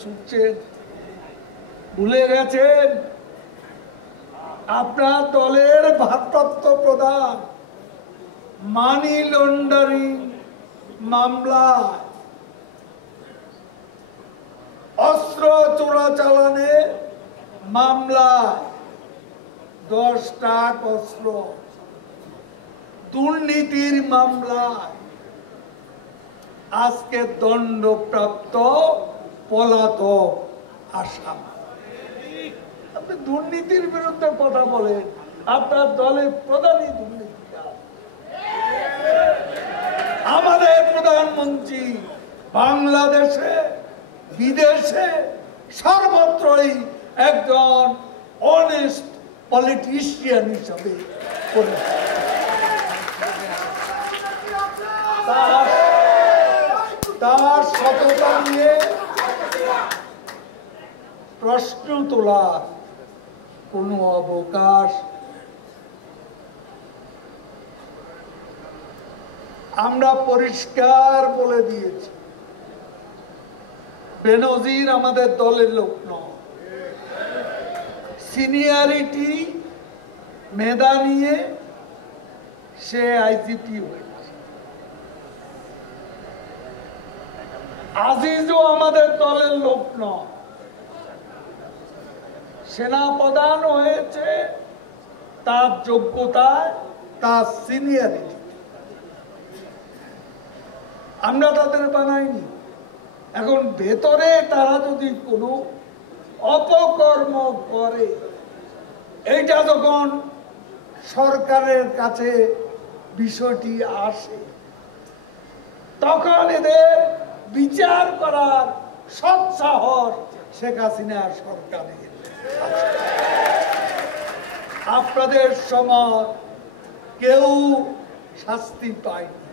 ছুটছেন, ভুলে গেছেন আপনার দলের ভারপ্রাপ্ত প্রধান মানি লন্ডারিং মামলায়, অস্ত্র চোরাচালানে মামলায় 10 ট্রাক অস্ত্র, দুর্নীতির মামলায় আজকে দণ্ডপ্রাপ্ত পলাতক আসামি। আপনি দুর্নীতির বিরুদ্ধে কথা বলেন, আপনার দলের প্রধানই দুর্নীতি। আমাদের প্রধানমন্ত্রী বাংলাদেশে বিদেশে সর্বত্রই একজন অনেস্ট পলিটিশিয়ান হিসাবে তার সততা নিয়ে প্রশ্ন তোলার কোনো অবকাশ আমরা পরিষ্কার বলে দিয়েছি, বেনজির আমাদের দলের লোক নয়। সিনিয়রিটি মেধা নিয়ে সে আইজিপি হয়েছে। আজিজও আমাদের দলের লোক নয়, সেনাপ্রধান হয়েছে তার যোগ্যতায়, তার সিনিয়রিটি। আমরা তাদের বানাইনি। এখন ভেতরে তারা যদি কোনো অপকর্ম করে, এইটা যখন সরকারের কাছে বিষয়টি আসে, তখন এদের বিচার করার সৎসাহস শেখ হাসিনা সরকারের। আপনাদের সময় কেউ শাস্তি পায়নি।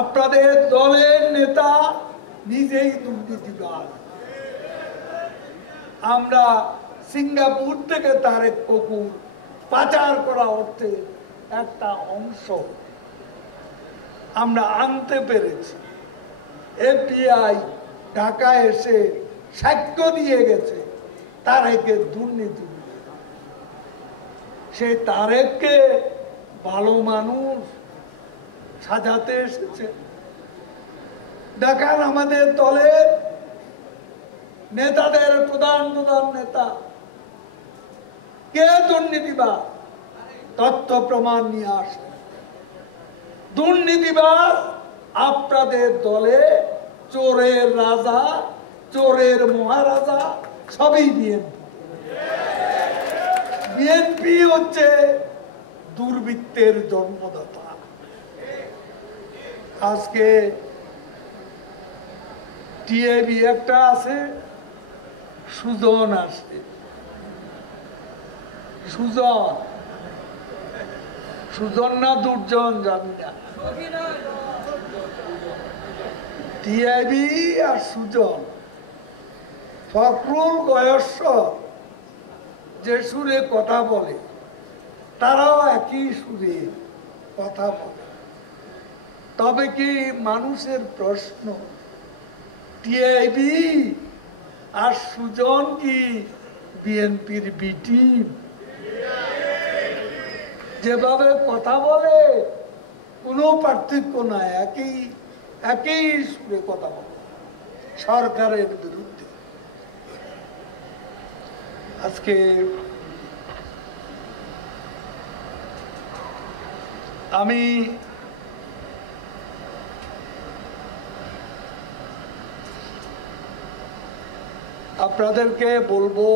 আপনাদের দলের নেতা নিজেই দুর্নীতিবাজ। আমরা সিঙ্গাপুর থেকে তারেক কপূর পাচার করা অর্থে একটা অংশ আমরা আনতে পেরেছি। এফবিআই ঢাকায় এসে সাক্ষ্য দিয়ে গেছে তারেকের দুর্নীতি। সে তারেককে ভালো মানুষ সাজাতে এসেছে। দেখান আমাদের দলের নেতাদের প্রধান নেতা কে দুর্নীতিবাদ, তথ্য প্রমাণ নিয়ে আসে। দুর্নীতিবাদ আপনাদের দলে চোরের রাজা, চোরের মহারাজা সবই বিএনপি। বিএনপি হচ্ছে দুর্বৃত্তের জন্মদাতা। আজকে টিএবি একটা আছে, সুজন আসছে। সুজন না দুর্জন জানি না। টিআইবি আর সুজন, ফখরুল গয়েশ্বর যে সুরে কথা বলে, তারাও একই সুরে কথা বলে। তবে কি মানুষের প্রশ্ন, টিআইবি আর সুজন কি বিএনপির বি টিম? যেভাবে কথা বলে কোনো পার্থক্য নাই, একই সুরে কথা বলে সরকারের বিরুদ্ধে। আজকে আমি আপনাদেরকে বলবো,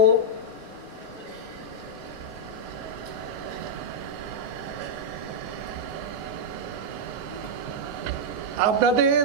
আপনাদের